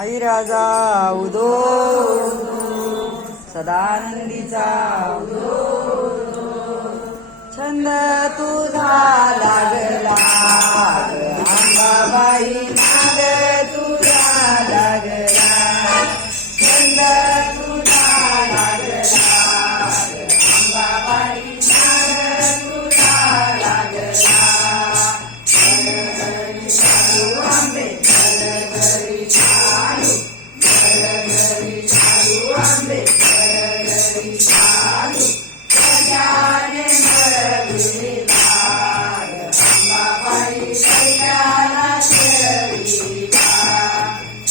आई राजा उदो सदानंदीचा उदो छंद तुझा लागला अंबाबाई नाग तुझा लागला छंद तुझा लागला अंबाबाई नाग तुझा लागला घरी चालू आंबे घरी चालू आंबे घरी चालू गजाने मरविली लाग अंबाबाई शैलाला शेरविली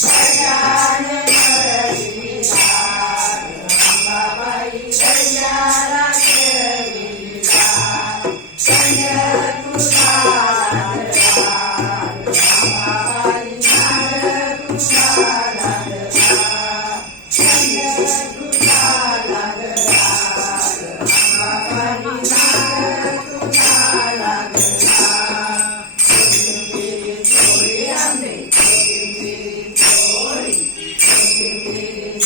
गजाने मरविली लाग अंबाबाई शैलाला शेरविली संग तुझा अंबाबाई नाग तुझा लागला संग तुझा लागला अंबाबाई नाग तुझा लागला कोथिंबीर चोळी आंबे कोथिंबीर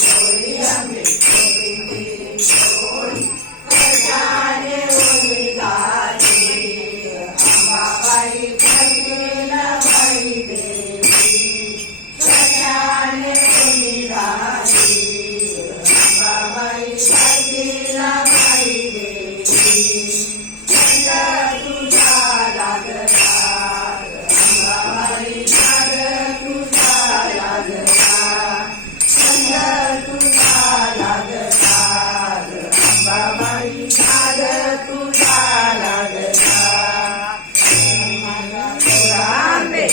चोळी आंबे कोथिंबीर चोळी गजाने ओली गाली अंबाबाई भगीला बाई देवी गजाने ओली गाली अंबाबाई भगीला बाई देवी छंद तुझा लागला अंबाबाई नाग तुझा लागला छंद तुझा लागला अंबाबाई नाग तुझा लागला आंबे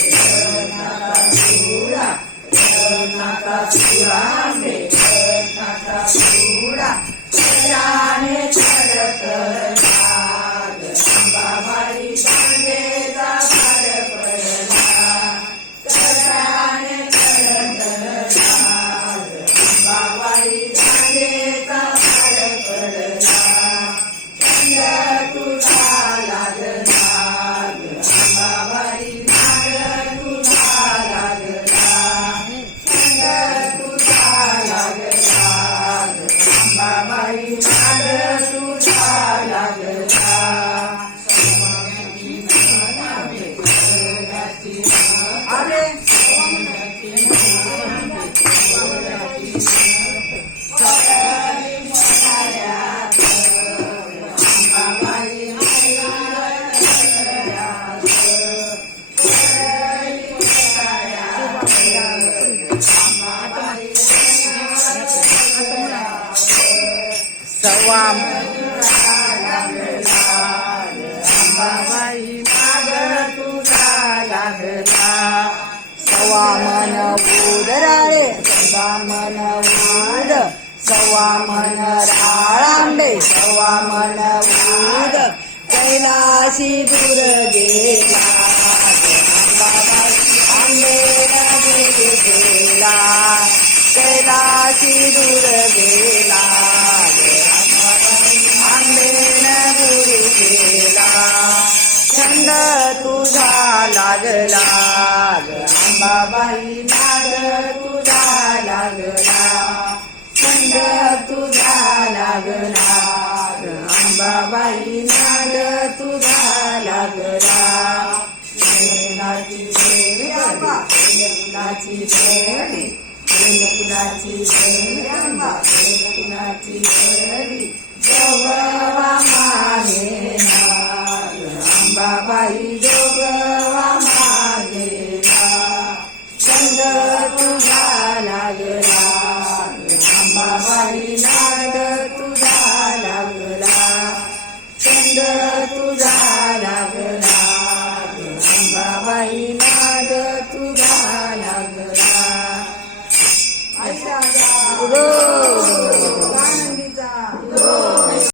नाका सुरा आंबे नाका सुरा गजाने चढत लाग अंबाबाई सांगेचा भार पडला गजाने चढत लाग अंबाबाई सांगेचा भार पडला छंद तुझा लागला अंबाबाई नाग तुझा लागला छंद तुझा लागला अंबाबाई नाग तुझा लागला आले सव्वा अंबाबाई नाग तुझा लागला सव्वा मन उदराळे सव्वा मन उद सव्वा मन राळांबे सव्वा मन उद कैलाशी दूर गेला अंबाबाई आंबेला दूर गेला कैलाशी दूर गेला आंबेन दूर गेला छंद तुझा लागला अंबाबाई नाग तुझा लागला छंद तुझा लागला अंबाबाई नाग तुझा लागला फुलाची शेरी आंबा फुलाची शेरी फुलाची शेरी आंबा फुलाची शेरी जोगवा मागे नाग अंबाबाई जोगवा मागे छंद तुझा लागला अंबाबाई नाग तुझा लागला छंद तुझा लागला अंबाबाई